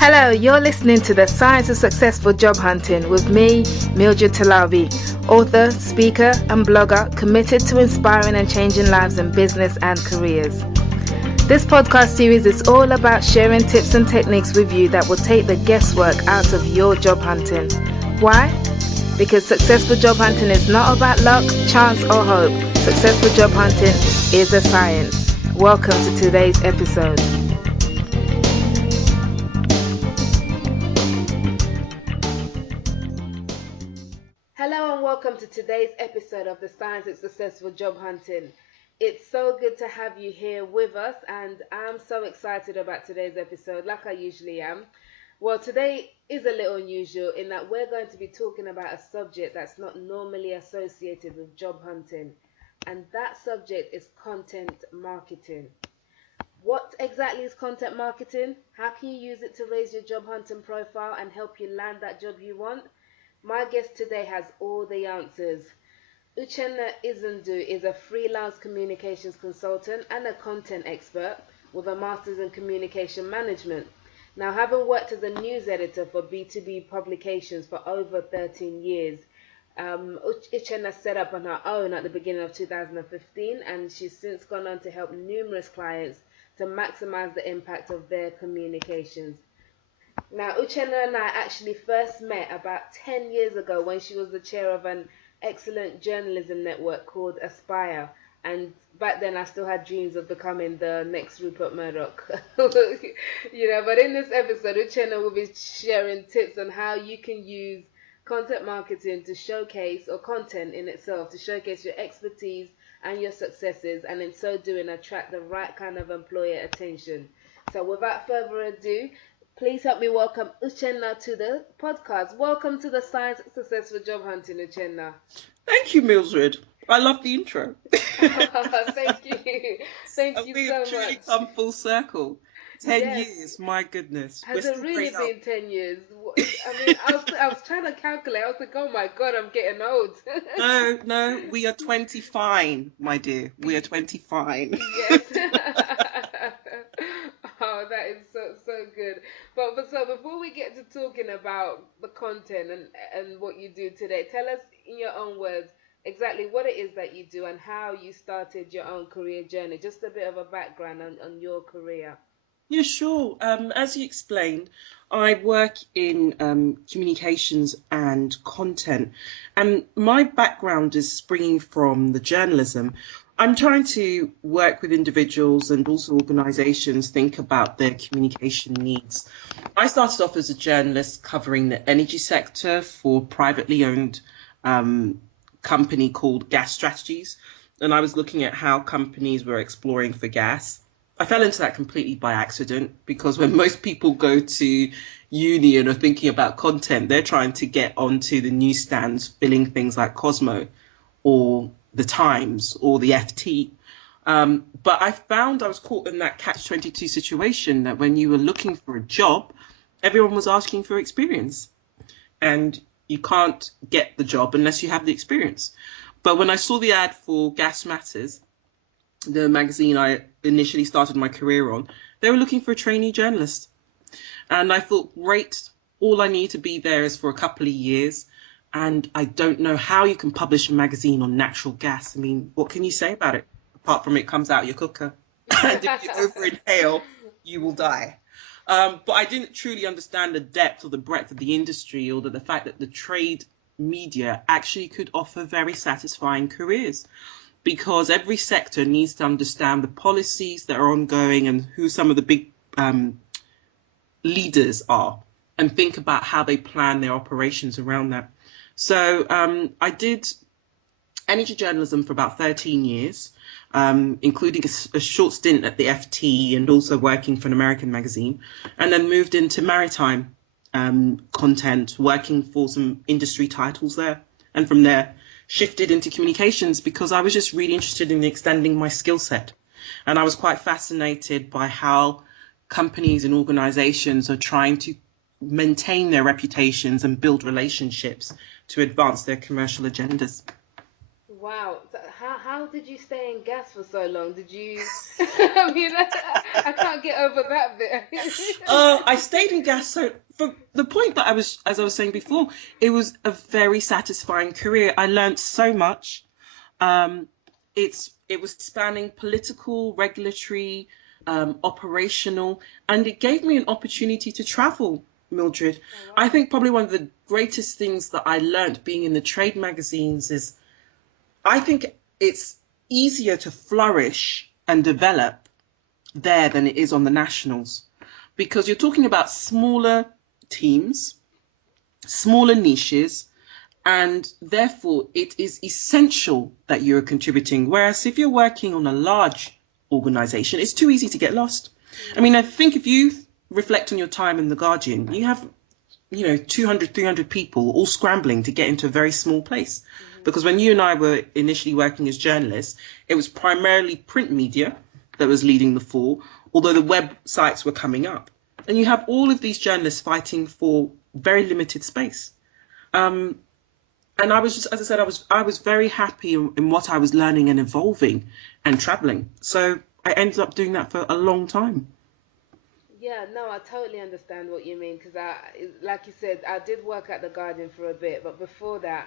Hello, you're listening to The Science of Successful Job Hunting with me, Mildred Talabi, author, speaker and blogger committed to inspiring and changing lives in business and careers. This podcast series is all about sharing tips and techniques with you that will take the guesswork out of your job hunting. Why? Because successful job hunting is not about luck, chance or hope. Successful job hunting is a science. Welcome to today's episode. Hello and welcome to today's episode of The Science of Successful Job Hunting. It's so good to have you here with us, and I'm so excited about today's episode, like I usually am. Well, today is a little unusual in that we're going to be talking about a subject that's not normally associated with job hunting, and that subject is content marketing. What exactly is content marketing? How can you use it to raise your job hunting profile and help you land that job you want? My guest today has all the answers. Uchenna Izundu is a freelance communications consultant and a content expert with a master's in communication management. Now, having worked as a news editor for B2B publications for over 13 years, Uchenna set up on her own at the beginning of 2015, and she's since gone on to help numerous clients to maximize the impact of their communications. Now, Uchenna and I actually first met about 10 years ago when she was the chair of an excellent journalism network called Aspire, and back then I still had dreams of becoming the next Rupert Murdoch. But in this episode, Uchenna will be sharing tips on how you can use content marketing to showcase, or content in itself, to showcase your expertise and your successes, and in so doing attract the right kind of employer attention. So without further ado, please help me welcome Uchenna to the podcast. Welcome to The Science of Successful Job Hunting, Uchenna. Thank you, Mildred. I love the intro. Thank you. Thank you so much. Truly come full circle. 10 years, my goodness. Has it really been 10 years? I mean, I was trying to calculate. I was like, oh my God, I'm getting old. No, we are 20 fine, my dear. We are 20 fine. Yes. Oh, that is so good. But so before we get to talking about the content and what you do today, tell us in your own words exactly what it is that you do and how you started your own career journey. Just a bit of a background on your career. Yeah, sure. As you explained, I work in communications and content, and my background is springing from the journalism. I'm trying to work with individuals and also organisations think about their communication needs. I started off as a journalist covering the energy sector for a privately owned company called Gas Strategies, and I was looking at how companies were exploring for gas. I fell into that completely by accident, because when most people go to uni and are thinking about content, they're trying to get onto the newsstands filling things like Cosmo or the Times or the FT. But I found I was caught in that catch-22 situation that when you were looking for a job, everyone was asking for experience. And you can't get the job unless you have the experience. But when I saw the ad for Gas Matters, the magazine I initially started my career on, they were looking for a trainee journalist. And I thought, great, all I need to be there is for a couple of years. And I don't know how you can publish a magazine on natural gas. I mean, what can you say about it? Apart from it comes out your cooker. And if you over-inhale, you will die. But I didn't truly understand the depth or the breadth of the industry, or the fact that the trade media actually could offer very satisfying careers. Because every sector needs to understand the policies that are ongoing and who some of the big leaders are, and think about how they plan their operations around that. So I did energy journalism for about 13 years, including a short stint at the FT and also working for an American magazine, and then moved into maritime content, working for some industry titles there. And from there, shifted into communications because I was just really interested in extending my skill set. And I was quite fascinated by how companies and organizations are trying to maintain their reputations and build relationships to advance their commercial agendas. Wow. So how did you stay in gas for so long? Did you? I mean, I can't get over that bit. I stayed in gas. So for the point that as I was saying before, it was a very satisfying career. I learned so much. Um, it was spanning political, regulatory, operational, and it gave me an opportunity to travel, Mildred. Oh I wow. think probably one of the greatest things that I learned being in the trade magazines is I think it's easier to flourish and develop there than it is on the nationals because you're talking about smaller teams, smaller niches, and therefore it is essential that you're contributing. Whereas if you're working on a large organization, it's too easy to get lost. I mean, I think if you reflect on your time in The Guardian, you have 200, 300 people all scrambling to get into a very small place. Mm-hmm. Because when you and I were initially working as journalists, it was primarily print media that was leading the fall, although the websites were coming up. And you have all of these journalists fighting for very limited space. Um, and I was just, as I said, I was very happy in what I was learning and evolving and traveling. So I ended up doing that for a long time. Yeah, no, I totally understand what you mean because like you said, I did work at the Guardian for a bit, but before that,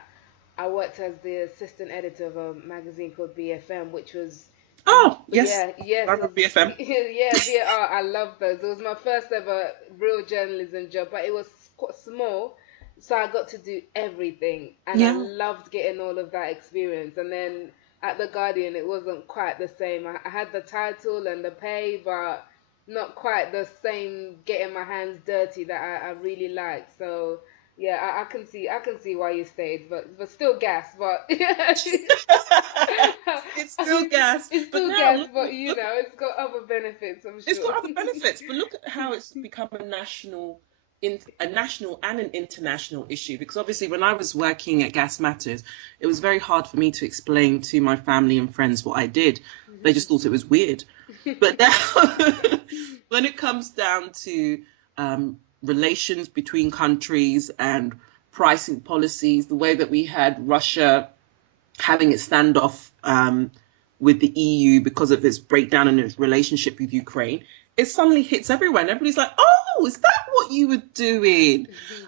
I worked as the assistant editor of a magazine called BFM, which was, Oh, yes, yeah, yes, I remember BFM. yeah, BFM. I love those. It was my first ever real journalism job, but it was quite small, so I got to do everything, and I Yeah. loved getting all of that experience. And then at the Guardian, it wasn't quite the same. I had the title and the pay, but not quite the same getting my hands dirty that I really liked. So yeah, I can see why you stayed, but still gas, but It's still gas, it's but still now gas, but look, it's got other benefits, I'm it's sure. got other benefits. But look at how it's become a national and an international issue. Because obviously, when I was working at Gas Matters, it was very hard for me to explain to my family and friends what I did. They just thought it was weird. But now, when it comes down to relations between countries and pricing policies, the way that we had Russia having its standoff with the EU because of its breakdown in its relationship with Ukraine, it suddenly hits everyone. Everybody's like, oh, is that what you were doing?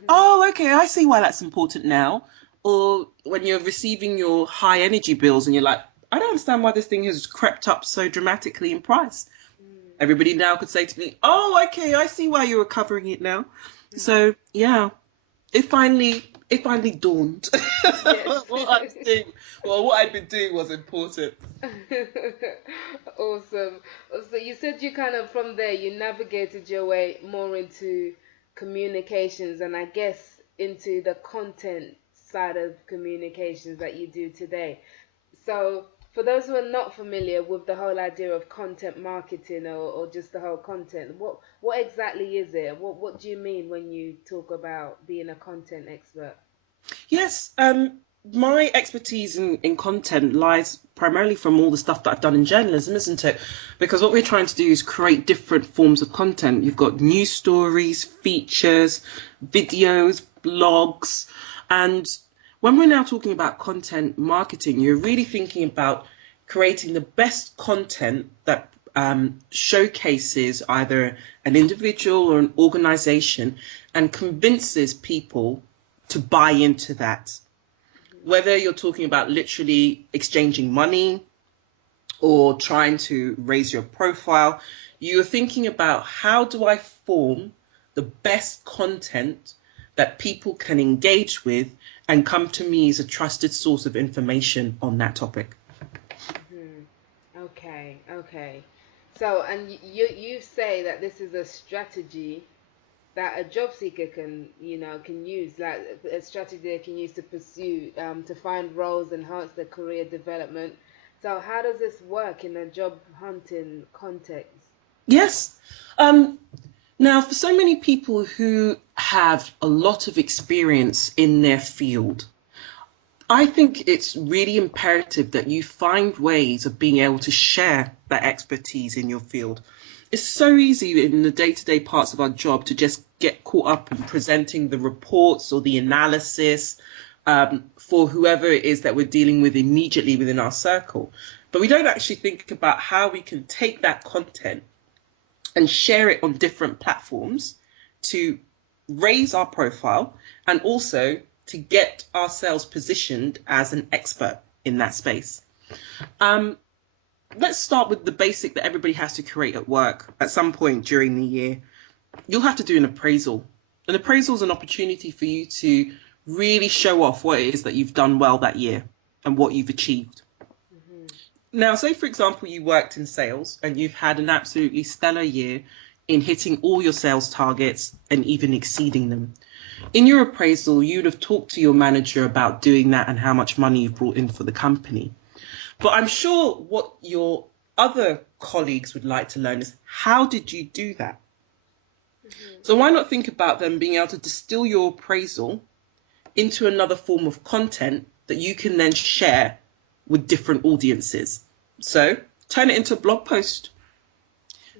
Oh, okay, I see why that's important now. Or when you're receiving your high energy bills and you're like, I don't understand why this thing has crept up so dramatically in price. Everybody now could say to me, oh, okay, I see why you were covering it now. So, yeah, it finally dawned. Yes. what I was doing, well, what I'd been doing was important. Awesome. So you said you kind of from there you navigated your way more into communications and I guess into the content side of communications that you do today. So for those who are not familiar with the whole idea of content marketing or just the whole content, what exactly is it? What do you mean when you talk about being a content expert? Yes, my expertise in content lies primarily from all the stuff that I've done in journalism, isn't it? Because what we're trying to do is create different forms of content. You've got news stories, features, videos, blogs, and when we're now talking about content marketing, you're really thinking about creating the best content that showcases either an individual or an organization and convinces people to buy into that. Whether you're talking about literally exchanging money or trying to raise your profile, you're thinking about how do I form the best content that people can engage with and come to me as a trusted source of information on that topic. Hmm. Okay, okay. So, and you say that this is a strategy that a job seeker can, can use, like a strategy they can use to pursue, to find roles, enhance their career development. So, how does this work in a job hunting context? Yes. Now, for so many people who have a lot of experience in their field, I think it's really imperative that you find ways of being able to share that expertise in your field. It's so easy in the day-to-day parts of our job to just get caught up in presenting the reports or the analysis, for whoever it is that we're dealing with immediately within our circle. But we don't actually think about how we can take that content and share it on different platforms to raise our profile and also to get ourselves positioned as an expert in that space. Let's start with the basic that everybody has to create at work at some point during the year. You'll have to do an appraisal. An appraisal is an opportunity for you to really show off what it is that you've done well that year and what you've achieved. Now, say, for example, you worked in sales and you've had an absolutely stellar year in hitting all your sales targets and even exceeding them. In your appraisal, you'd have talked to your manager about doing that and how much money you've brought in for the company. But I'm sure what your other colleagues would like to learn is, how did you do that? So why not think about them being able to distill your appraisal into another form of content that you can then share with different audiences. So turn it into a blog post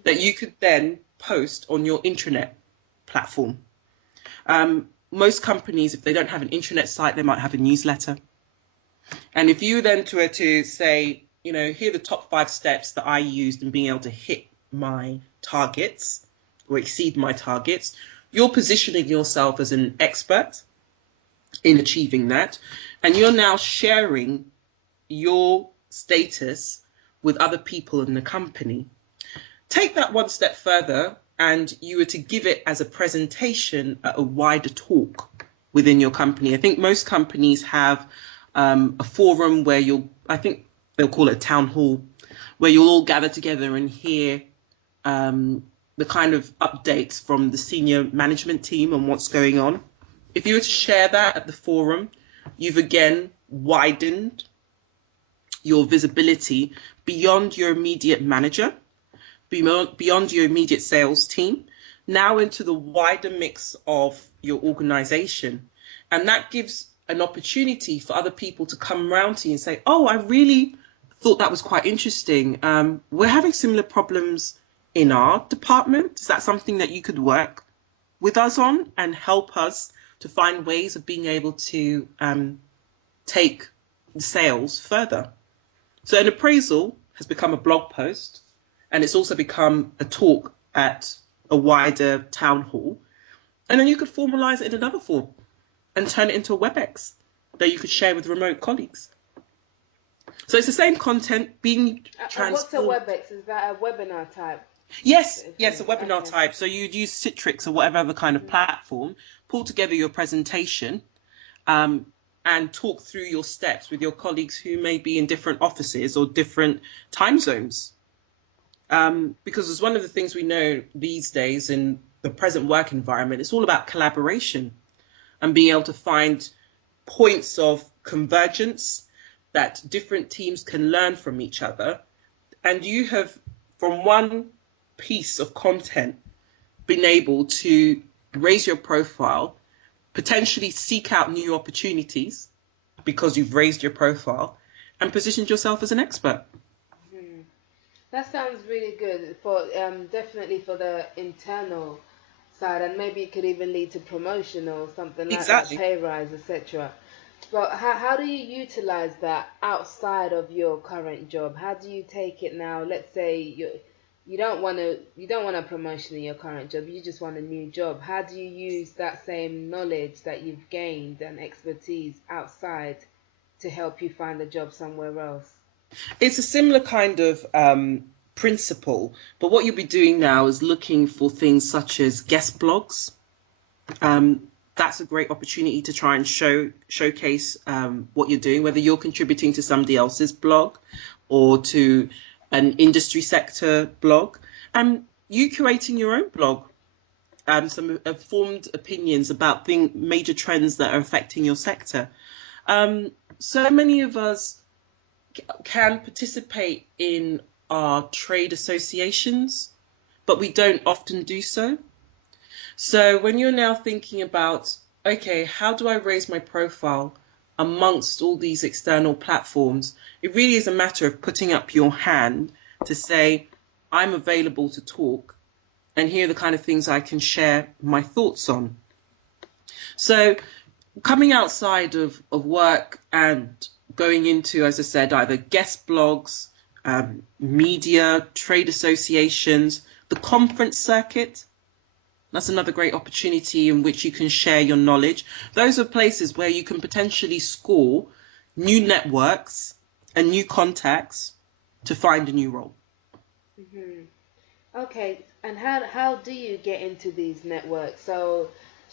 that you could then post on your intranet platform. Most companies, if they don't have an intranet site, they might have a newsletter. And if you then were to say, here are the top 5 steps that I used in being able to hit my targets or exceed my targets, you're positioning yourself as an expert in achieving that. And you're now sharing your status with other people in the company. Take that one step further and you were to give it as a presentation at a wider talk within your company. I think most companies have a forum where I think they'll call it a town hall, where you'll all gather together and hear the kind of updates from the senior management team on what's going on. If you were to share that at the forum, you've again widened your visibility beyond your immediate manager, beyond your immediate sales team, now into the wider mix of your organization. And that gives an opportunity for other people to come around to you and say, oh, I really thought that was quite interesting. We're having similar problems in our department. Is that something that you could work with us on and help us to find ways of being able to take the sales further? So an appraisal has become a blog post, and it's also become a talk at a wider town hall. And then you could formalize it in another form and turn it into a WebEx that you could share with remote colleagues. So it's the same content being transformed. What's a WebEx? Is that a webinar type? Yes, a webinar type. So you'd use Citrix or whatever other kind of platform, pull together your presentation, and talk through your steps with your colleagues who may be in different offices or different time zones. Because as one of the things we know these days in the present work environment, it's all about collaboration and being able to find points of convergence that different teams can learn from each other. And you have, from one piece of content, been able to raise your profile, potentially seek out new opportunities because you've raised your profile and positioned yourself as an expert. That sounds really good for definitely for the internal side, and maybe it could even lead to promotion or something like that, pay rise, etc. But how do you utilize that outside of your current job? How do you take it now? Let's say you don't want a promotion in your current job, you just want a new job. How do you use that same knowledge that you've gained and expertise outside to help you find a job somewhere else? It's a similar kind of principle, but what you'll be doing now is looking for things such as guest blogs. That's a great opportunity to try and showcase what you're doing, whether you're contributing to somebody else's blog or to an industry sector blog, and you curating your own blog, some informed opinions about major trends that are affecting your sector. So many of us can participate in our trade associations, but we don't often do so. So when you're now thinking about, okay, how do I raise my profile amongst all these external platforms, it really is a matter of putting up your hand to say, I'm available to talk, and here are the kind of things I can share my thoughts on. So coming outside of work and going into, as I said, either guest blogs, media, trade associations, the conference circuit. That's another great opportunity in which you can share your knowledge. Those are places where you can potentially score new networks and new contacts to find a new role. Hmm. Okay, and how do you get into these networks? So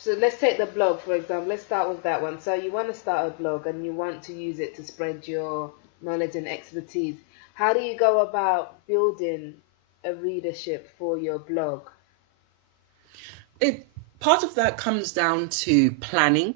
let's take the blog for example. Let's start with that one. So you want to start a blog and you want to use it to spread your knowledge and expertise. How do you go about building a readership for your blog? Part of that comes down to planning,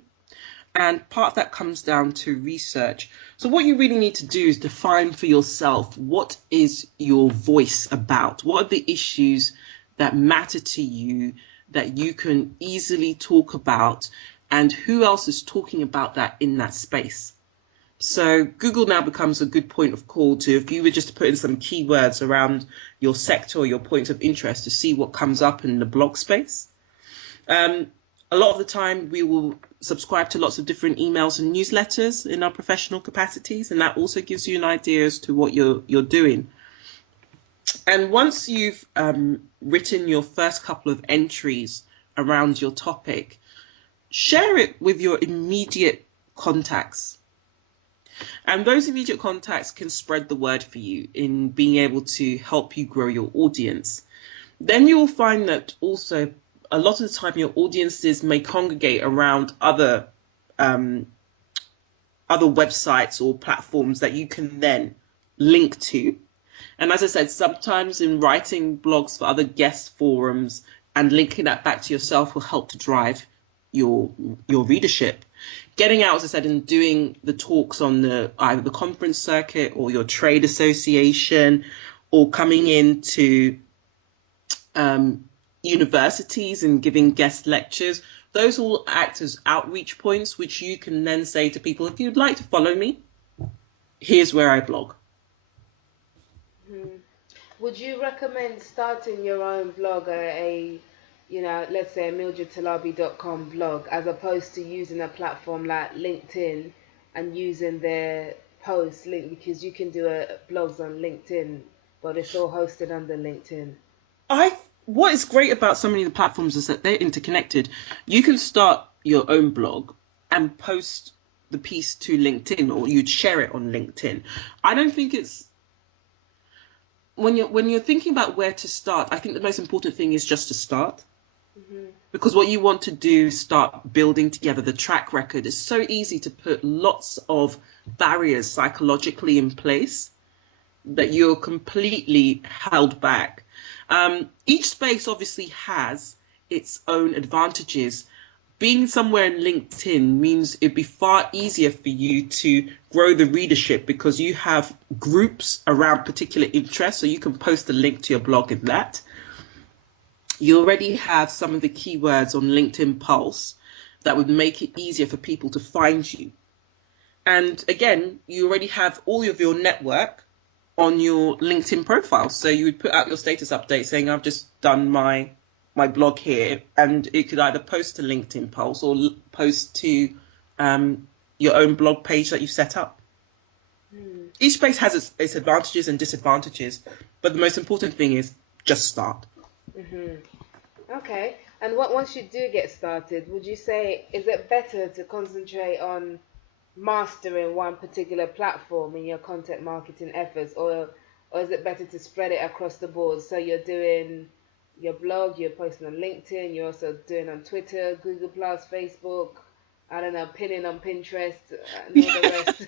and part of that comes down to research. So what you really need to do is define for yourself, what is your voice about? What are the issues that matter to you that you can easily talk about, and who else is talking about that in that space? So Google now becomes a good point of call to, if you were just to put in some keywords around your sector or your points of interest, to see what comes up in the blog space. A lot of the time we will subscribe to lots of different emails and newsletters in our professional capacities, and that also gives you an idea as to what you're doing. And once you've written your first couple of entries around your topic, share it with your immediate contacts. And those immediate contacts can spread the word for you in being able to help you grow your audience. Then you'll find that also a lot of the time your audiences may congregate around other websites or platforms that you can then link to. And as I said, sometimes in writing blogs for other guest forums and linking that back to yourself will help to drive your readership. Getting out, as I said, and doing the talks on either the conference circuit or your trade association, or coming into universities and giving guest lectures, those all act as outreach points, which you can then say to people, if you'd like to follow me, here's where I blog. Hmm. Would you recommend starting your own blog, let's say a mildredtalabi.com blog, as opposed to using a platform like LinkedIn and using their post link, because you can do blogs on LinkedIn, but it's all hosted under LinkedIn? What is great about so many of the platforms is that they're interconnected. You can start your own blog and post the piece to LinkedIn, or you'd share it on LinkedIn. I don't think it's, when you're thinking about where to start, I think the most important thing is just to start. Mm-hmm. Because what you want to do is start building together the track record. It's so easy to put lots of barriers psychologically in place that you're completely held back. Each space obviously has its own advantages. Being somewhere in LinkedIn means it'd be far easier for you to grow the readership because you have groups around particular interests, so you can post a link to your blog in that. You already have some of the keywords on LinkedIn Pulse that would make it easier for people to find you. And again, you already have all of your network on your LinkedIn profile. So you would put out your status update saying, I've just done my blog here, and it could either post to LinkedIn Pulse or post to your own blog page that you've set up. Each space has its advantages and disadvantages, but the most important thing is just start. Mm-hmm. Okay. And once you do get started, would you say, is it better to concentrate on mastering one particular platform in your content marketing efforts, or is it better to spread it across the board? So you're doing your blog, you're posting on LinkedIn, you're also doing on Twitter, Google Plus, Facebook, I don't know, pinning on Pinterest, and all the rest,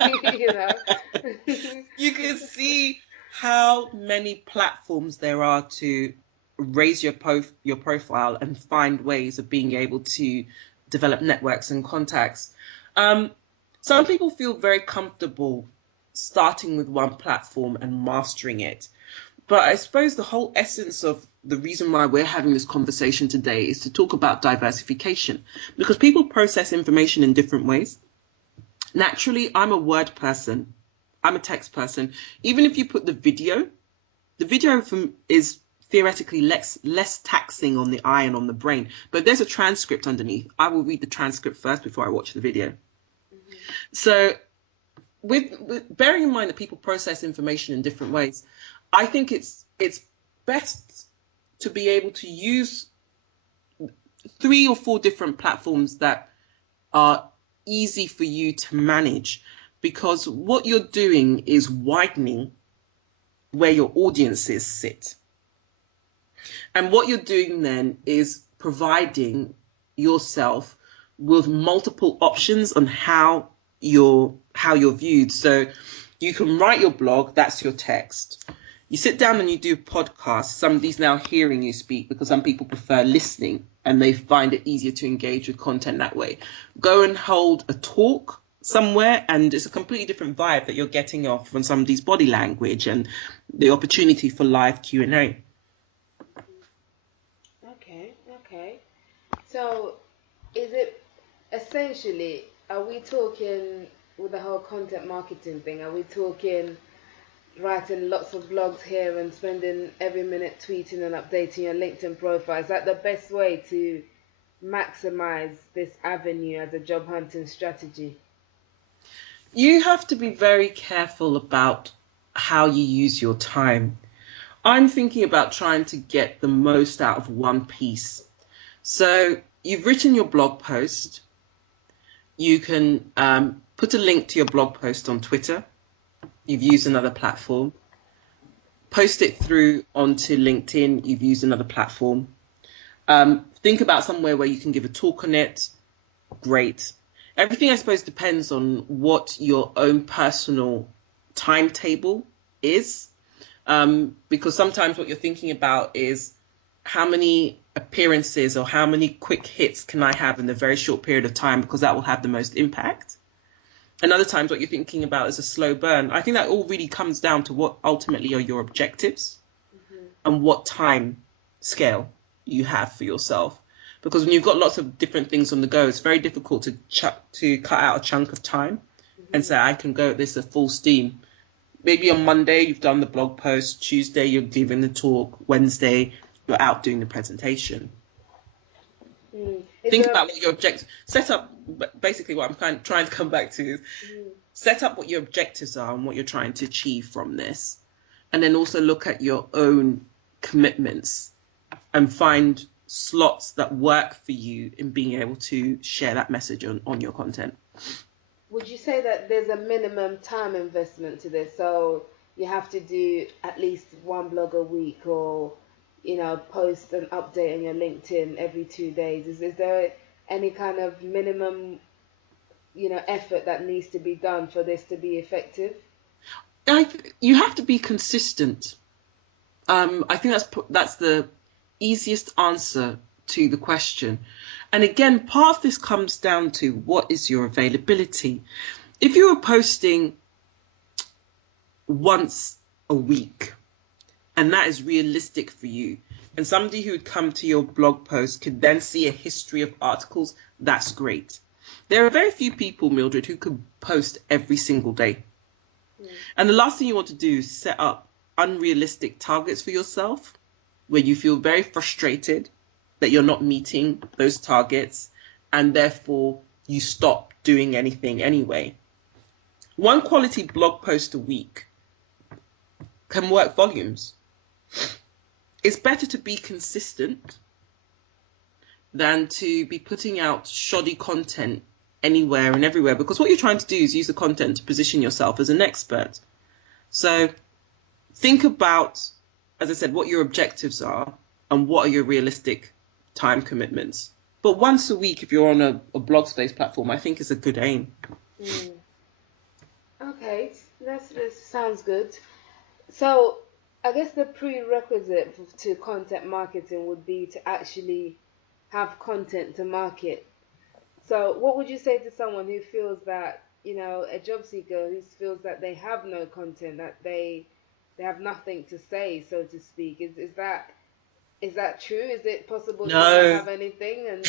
You can see how many platforms there are to raise your profile and find ways of being able to develop networks and contacts. Some people feel very comfortable starting with one platform and mastering it. But I suppose the whole essence of the reason why we're having this conversation today is to talk about diversification, because people process information in different ways. Naturally, I'm a word person. I'm a text person. Even if you put the video is theoretically less taxing on the eye and on the brain. But there's a transcript underneath. I will read the transcript first before I watch the video. Mm-hmm. So with bearing in mind that people process information in different ways, I think it's best to be able to use 3 or 4 different platforms that are easy for you to manage, because what you're doing is widening where your audiences sit. And what you're doing then is providing yourself with multiple options on how you're viewed. So you can write your blog, that's your text. You sit down and you do podcasts. Somebody's now hearing you speak, because some people prefer listening and they find it easier to engage with content that way. Go and hold a talk somewhere, and it's a completely different vibe that you're getting off from somebody's body language and the opportunity for live Q&A. Okay. So is it essentially, are we talking with the whole content marketing thing? Are we talking writing lots of blogs here and spending every minute tweeting and updating your LinkedIn profile? Is that the best way to maximize this avenue as a job hunting strategy? You have to be very careful about how you use your time. I'm thinking about trying to get the most out of one piece. So you've written your blog post. You can put a link to your blog post on Twitter. You've used another platform. Post it through onto LinkedIn. You've used another platform. Think about somewhere where you can give a talk on it. Great. Everything, I suppose, depends on what your own personal timetable is. Because sometimes what you're thinking about is how many appearances or how many quick hits can I have in a very short period of time, because that will have the most impact. And other times what you're thinking about is a slow burn. I think that all really comes down to what ultimately are your objectives and what time scale you have for yourself. Because when you've got lots of different things on the go, it's very difficult to cut out a chunk of time and say, I can go at this at full steam. Maybe on Monday, you've done the blog post. Tuesday, you're giving the talk. Wednesday, you're out doing the presentation. Think about what your objectives, set up, basically what I'm trying to come back to is set up what your objectives are and what you're trying to achieve from this. And then also look at your own commitments and find slots that work for you in being able to share that message on your content. Would you say that there's a minimum time investment to this? So you have to do at least one blog a week, or post an update on your LinkedIn every 2 days. Is there any kind of minimum, effort that needs to be done for this to be effective? You have to be consistent. I think that's the easiest answer to the question. And again, part of this comes down to what is your availability. If you were posting once a week, and that is realistic for you, and somebody who would come to your blog post could then see a history of articles, that's great. There are very few people, Mildred, who could post every single day. And the last thing you want to do is set up unrealistic targets for yourself, where you feel very frustrated that you're not meeting those targets, and therefore you stop doing anything anyway. One quality blog post a week can work volumes. It's better to be consistent than to be putting out shoddy content anywhere and everywhere, because what you're trying to do is use the content to position yourself as an expert. So think about, as I said, what your objectives are and what are your realistic time commitments. But once a week, if you're on a blog space platform, I think is a good aim. Okay, that sounds good. So I guess the prerequisite to content marketing would be to actually have content to market. So what would you say to someone who feels that, a job seeker who feels that they have no content, that they have nothing to say, so to speak? Is that true? Is it possible to not have anything? And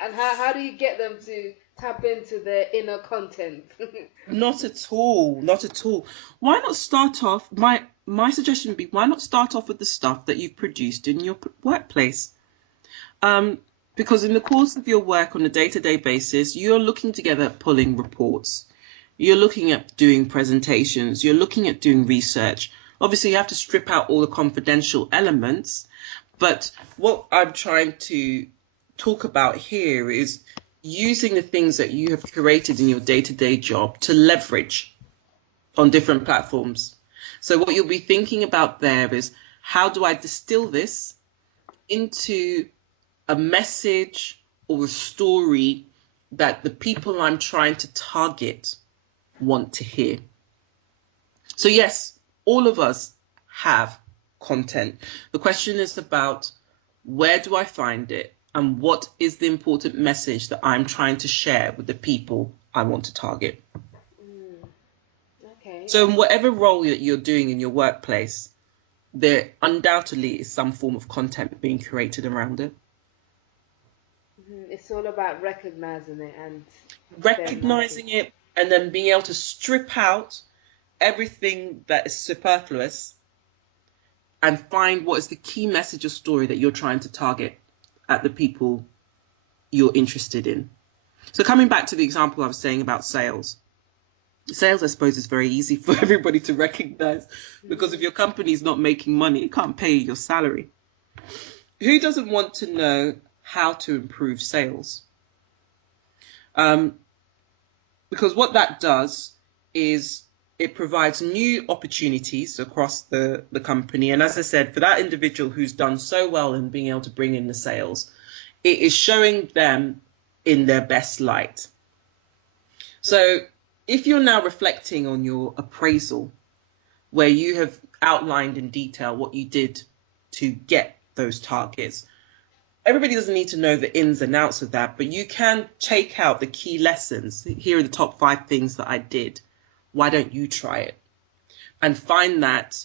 and how do you get them to tap into their inner content? Not at all. Not at all. Why not start off? my suggestion would be, why not start off with the stuff that you've produced in your workplace? Because in the course of your work on a day-to-day basis, you're looking together at pulling reports. You're looking at doing presentations. You're looking at doing research. Obviously, you have to strip out all the confidential elements. But what I'm trying to talk about here is using the things that you have curated in your day-to-day job to leverage on different platforms. So what you'll be thinking about there is, how do I distill this into a message or a story that the people I'm trying to target want to hear? So yes, all of us have content. The question is about, where do I find it, and what is the important message that I'm trying to share with the people I want to target? Okay. So in whatever role that you're doing in your workplace, there undoubtedly is some form of content being curated around it. It's all about recognizing it and Recognizing it, and then being able to strip out everything that is superfluous and find what is the key message or story that you're trying to target at the people you're interested in. So coming back to the example I was saying about sales. Sales, I suppose, is very easy for everybody to recognize, because if your company is not making money, it can't pay your salary. Who doesn't want to know how to improve sales? Because what that does is it provides new opportunities across the company. And as I said, for that individual who's done so well in being able to bring in the sales, it is showing them in their best light. So if you're now reflecting on your appraisal, where you have outlined in detail what you did to get those targets, everybody doesn't need to know the ins and outs of that, but you can take out the key lessons. Here are the top 5 things that I did. Why don't you try it? And find that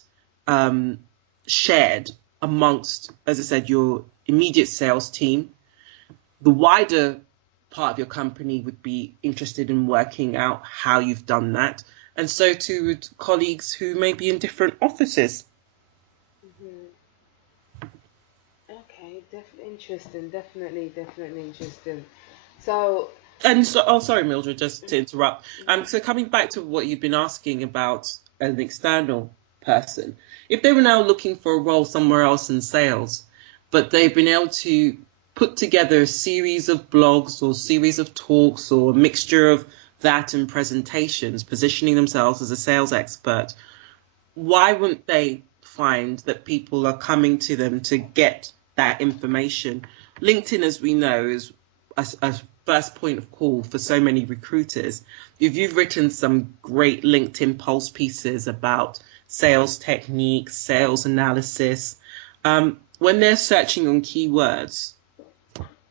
shared amongst, as I said, your immediate sales team. The wider part of your company would be interested in working out how you've done that, and so too would colleagues who may be in different offices. Okay, interesting. Definitely interesting. So, Sorry, Mildred, just to interrupt. So coming back to what you've been asking about an external person, if they were now looking for a role somewhere else in sales, but they've been able to put together a series of blogs or series of talks or a mixture of that and presentations, positioning themselves as a sales expert, why wouldn't they find that people are coming to them to get that information? LinkedIn, as we know, is a first point of call for so many recruiters. If you've written some great LinkedIn Pulse pieces about sales techniques, sales analysis, when they're searching on keywords,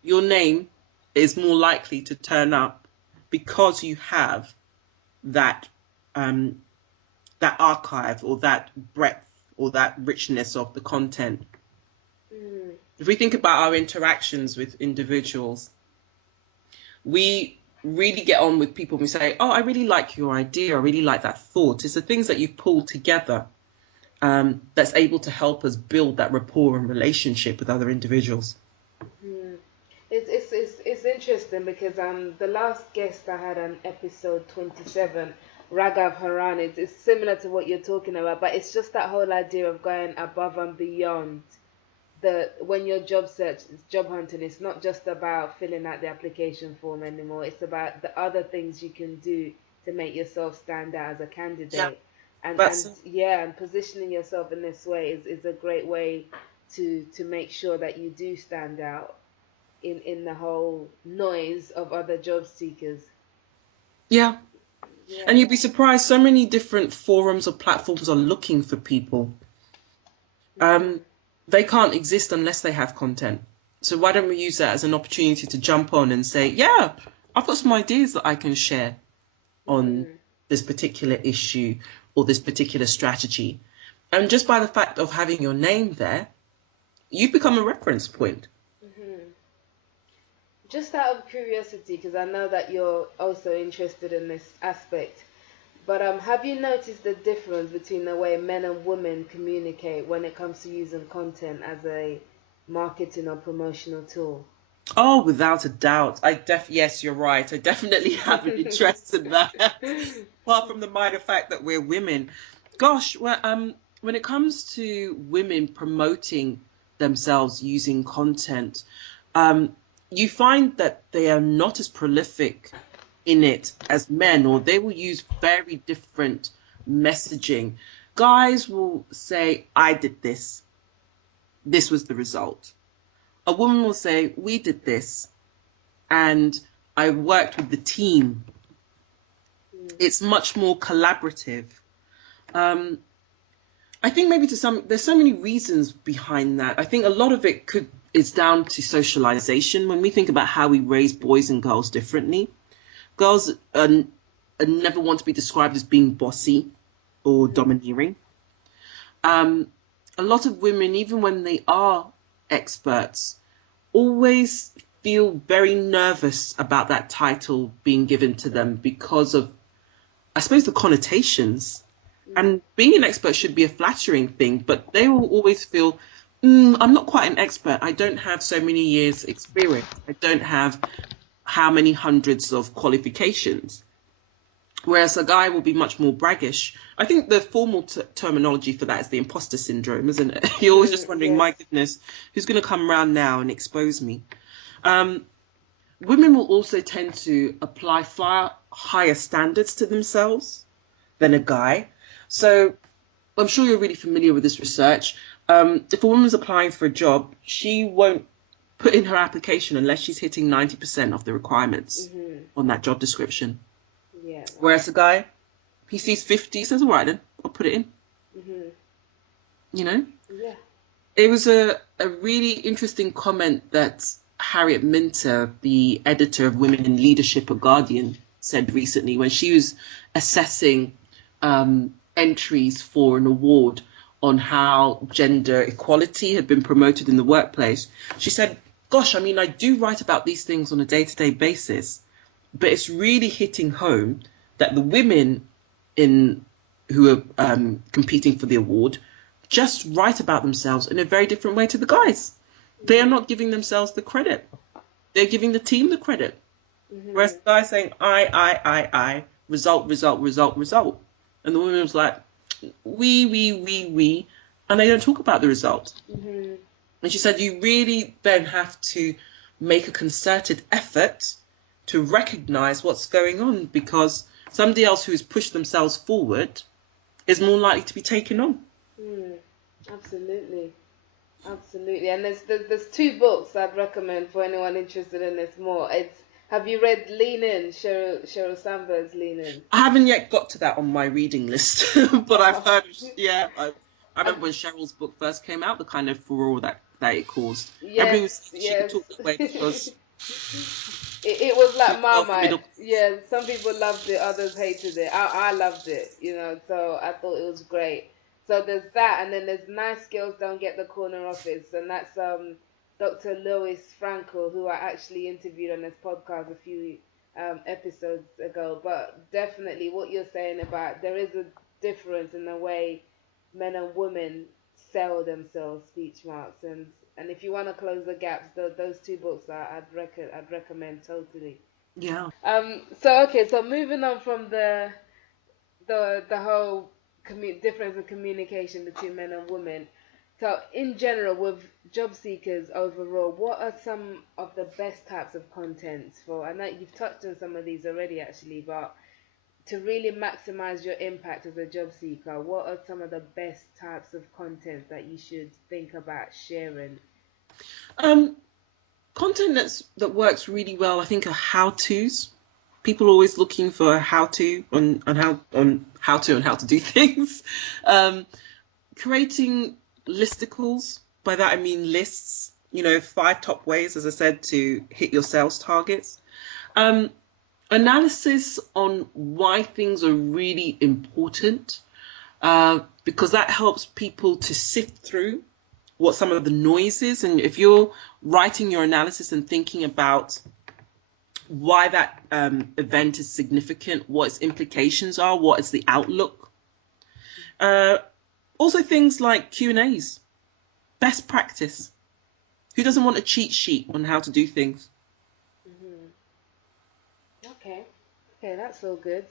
your name is more likely to turn up because you have that that archive or that breadth or that richness of the content. If we think about our interactions with individuals, we really get on with people. We say, oh, I really like your idea. I really like that thought. It's the things that you've pulled together that's able to help us build that rapport and relationship with other individuals. It's interesting because the last guest I had on episode 27, Raghav Haran, it's similar to what you're talking about, but it's just that whole idea of going above and beyond. When you're job hunting, it's not just about filling out the application form anymore. It's about the other things you can do to make yourself stand out as a candidate. Yeah. And positioning yourself in this way is a great way to make sure that you do stand out in the whole noise of other job seekers. Yeah. And you'd be surprised, so many different forums or platforms are looking for people. They can't exist unless they have content. So why don't we use that as an opportunity to jump on and say, yeah, I've got some ideas that I can share on this particular issue or this particular strategy. And just by the fact of having your name there, you become a reference point. Just out of curiosity, because I know that you're also interested in this aspect, But have you noticed the difference between the way men and women communicate when it comes to using content as a marketing or promotional tool? Oh, without a doubt. Yes, you're right. I definitely have an interest in that. Apart from the minor fact that we're women. Gosh, well, when it comes to women promoting themselves using content, um, you find that they are not as prolific in it as men, or they will use very different messaging. Guys will say, I did this. This was the result. A woman will say, we did this and I worked with the team. It's much more collaborative. I think maybe there's so many reasons behind that. I think a lot of it is down to socialization. When we think about how we raise boys and girls differently, girls never want to be described as being bossy or domineering. A lot of women, even when they are experts, always feel very nervous about that title being given to them because of, I suppose, the connotations. And being an expert should be a flattering thing, but they will always feel, I'm not quite an expert. I don't have so many years experience. I don't have how many hundreds of qualifications. Whereas a guy will be much more braggish. I think the formal terminology for that is the imposter syndrome, isn't it? You're always just wondering, my goodness, who's going to come around now and expose me? Women will also tend to apply far higher standards to themselves than a guy. So I'm sure you're really familiar with this research. If a woman's applying for a job, she won't put in her application unless she's hitting 90% of the requirements on that job description. Yeah. Whereas a guy, he sees 50, says, all right then, I'll put it in. You know? Yeah. It was a really interesting comment that Harriet Minter, the editor of Women in Leadership at Guardian, said recently when she was assessing entries for an award on how gender equality had been promoted in the workplace. She said, gosh, I mean, I do write about these things on a day-to-day basis, but it's really hitting home that the women who are competing for the award just write about themselves in a very different way to the guys. They are not giving themselves the credit. They're giving the team the credit. Whereas the guy's saying, I, result, result, result, result. And the woman was like, we, and they don't talk about the result. And she said, you really then have to make a concerted effort to recognize what's going on, because somebody else who has pushed themselves forward is more likely to be taken on. Absolutely. And there's two books I'd recommend for anyone interested in this more. Have you read Lean In, Sheryl Sandberg's Lean In? I haven't yet got to that on my reading list, but I've heard, I remember when Cheryl's book first came out, the kind of furore that it caused. Yes. She could talk that way because it was like Marmite. Yeah, some people loved it, others hated it. I loved it, so I thought it was great. So there's that, and then there's Nice Girls Don't Get the Corner Office, and that's Dr. Lois Frankel, who I actually interviewed on this podcast a few episodes ago. But definitely what you're saying about there is a difference in the way men and women sell themselves, speech marks, and if you want to close the gaps, those two books I'd recommend totally. Yeah. So moving on from the whole difference in communication between men and women. So in general, with job seekers overall, what are some of the best types of content for? I know you've touched on some of these already, actually, but to really maximize your impact as a job seeker, what are some of the best types of content that you should think about sharing? Content that works really well, I think, are how-tos. People are always looking for a how-to on how to do things. Creating listicles, by that I mean lists, 5 top ways, as I said, to hit your sales targets. Analysis on why things are really important, because that helps people to sift through what some of the noise is. And if you're writing your analysis and thinking about why that event is significant, what its implications are, what is the outlook. Also things like Q&As, best practice. Who doesn't want a cheat sheet on how to do things? Okay, that's all good.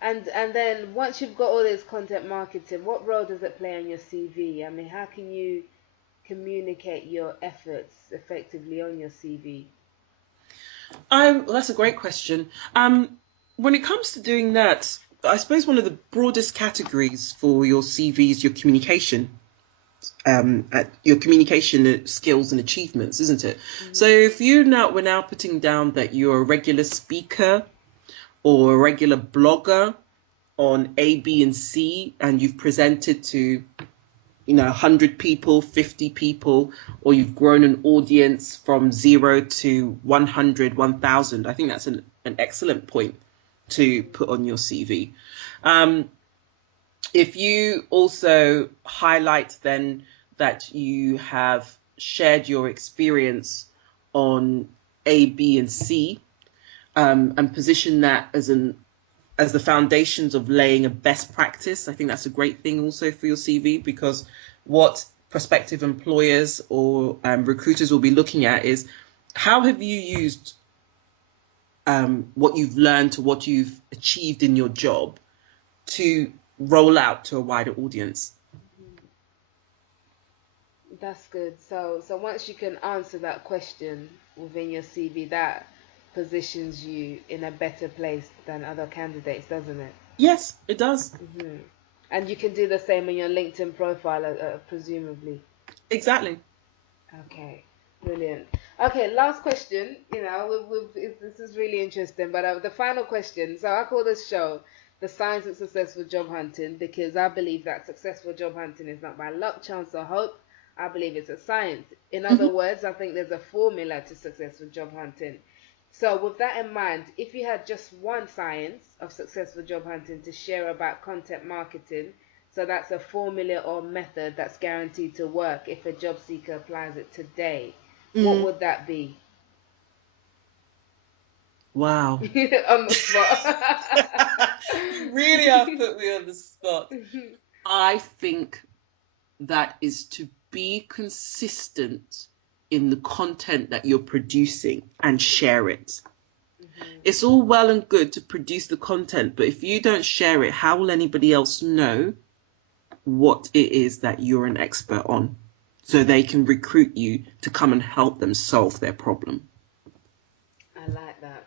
And then once you've got all this content marketing, what role does it play on your CV? I mean, how can you communicate your efforts effectively on your CV? Well, that's a great question. When it comes to doing that, I suppose one of the broadest categories for your CV is your communication. Your communication skills and achievements, isn't it? So if we're now putting down that you're a regular speaker or a regular blogger on A, B, and C, and you've presented to 100 people, 50 people, or you've grown an audience from 0 to 100, 1,000. I think that's an excellent point to put on your CV. If you also highlight then that you have shared your experience on A, B, and C, and position that as the foundations of laying a best practice, I think that's a great thing also for your CV, because what prospective employers or recruiters will be looking at is how have you used what you've learned to what you've achieved in your job to roll out to a wider audience. That's good. So once you can answer that question within your CV, that positions you in a better place than other candidates, doesn't it? Yes, it does. And you can do the same on your LinkedIn profile, presumably. Exactly. Okay, brilliant. Okay, last question. This is really interesting, but the final question. So I call this show The Science of Successful Job Hunting, because I believe that successful job hunting is not by luck, chance, or hope. I believe it's a science. In other words, I think there's a formula to successful job hunting. So with that in mind, if you had just one science of successful job hunting to share about content marketing, so that's a formula or method that's guaranteed to work if a job seeker applies it today, what would that be? Wow. On the spot. You really have put me on the spot. I think that is to be consistent in the content that you're producing and share it. It's all well and good to produce the content, but if you don't share it, how will anybody else know what it is that you're an expert on, so they can recruit you to come and help them solve their problem? I like that.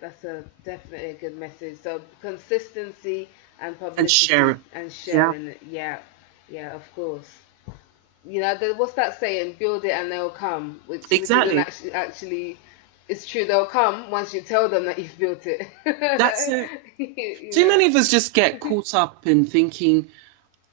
That's definitely a good message. So consistency and publicity and sharing it. Yeah, of course. What's that saying? Build it and they'll come. Which exactly. Actually, it's true. They'll come once you tell them that you've built it. That's it. Too many of us just get caught up in thinking,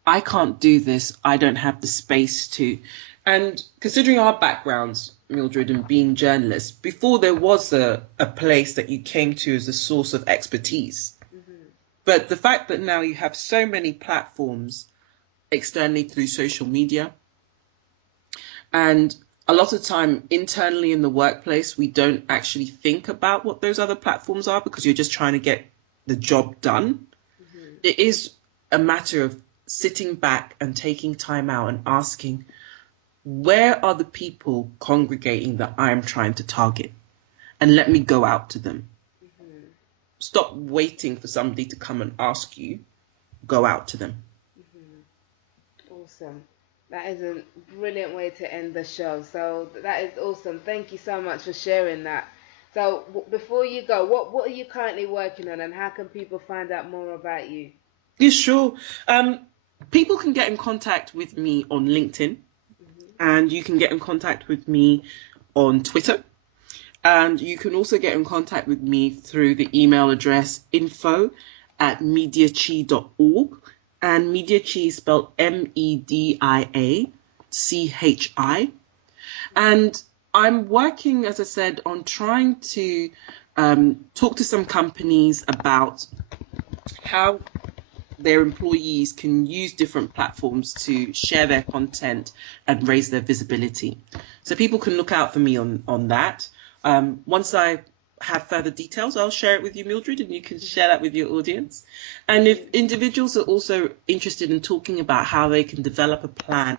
I can't do this. I don't have the space to. And considering our backgrounds, Mildred, and being journalists, before there was a place that you came to as a source of expertise. But the fact that now you have so many platforms externally through social media, and a lot of time internally in the workplace, we don't actually think about what those other platforms are because you're just trying to get the job done. It is a matter of sitting back and taking time out and asking, where are the people congregating that I'm trying to target? And let me go out to them. Stop waiting for somebody to come and ask you. Go out to them. Awesome. That is a brilliant way to end the show. So that is awesome. Thank you so much for sharing that. So before you go, what are you currently working on, and how can people find out more about you? Yeah, sure. People can get in contact with me on LinkedIn, and you can get in contact with me on Twitter. And you can also get in contact with me through the email address info@mediachi.org. And Mediachi is spelled MEDIACHI. And I'm working, as I said, on trying to talk to some companies about how their employees can use different platforms to share their content and raise their visibility. So people can look out for me on that. Once I have further details, I'll share it with you, Mildred, and you can share that with your audience. And if individuals are also interested in talking about how they can develop a plan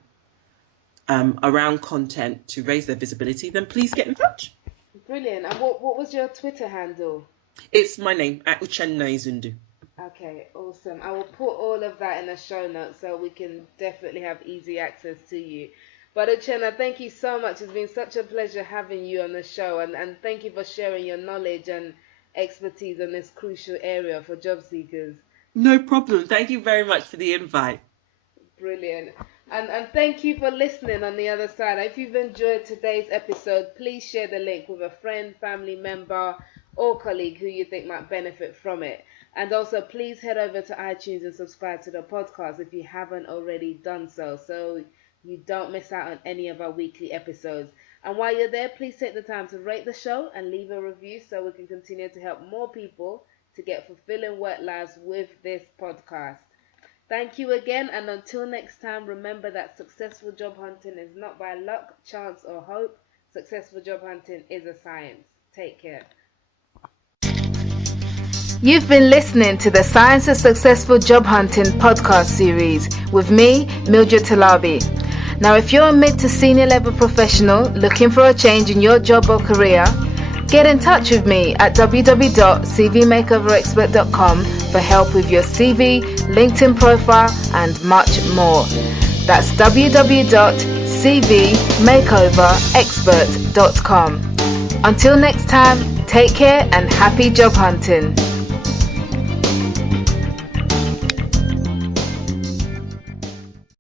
around content to raise their visibility, then please get in touch. Brilliant. And what was your Twitter handle? It's my name, at Uchenna Izundu. Okay, awesome. I will put all of that in the show notes so we can definitely have easy access to you. But Uchenna, thank you so much. It's been such a pleasure having you on the show, and thank you for sharing your knowledge and expertise in this crucial area for job seekers. No problem. Thank you very much for the invite. Brilliant. And thank you for listening on the other side. If you've enjoyed today's episode, please share the link with a friend, family member, or colleague who you think might benefit from it. And also, please head over to iTunes and subscribe to the podcast if you haven't already done so you don't miss out on any of our weekly episodes. And while you're there, please take the time to rate the show and leave a review so we can continue to help more people to get fulfilling work lives with this podcast. Thank you again, and until next time, remember that successful job hunting is not by luck, chance, or hope. Successful job hunting is a science. Take care. You've been listening to the Science of Successful Job Hunting podcast series with me, Mildred Talabi. Now, if you're a mid to senior level professional looking for a change in your job or career, get in touch with me at www.cvmakeoverexpert.com for help with your CV, LinkedIn profile, and much more. That's www.cvmakeoverexpert.com. Until next time, take care and happy job hunting.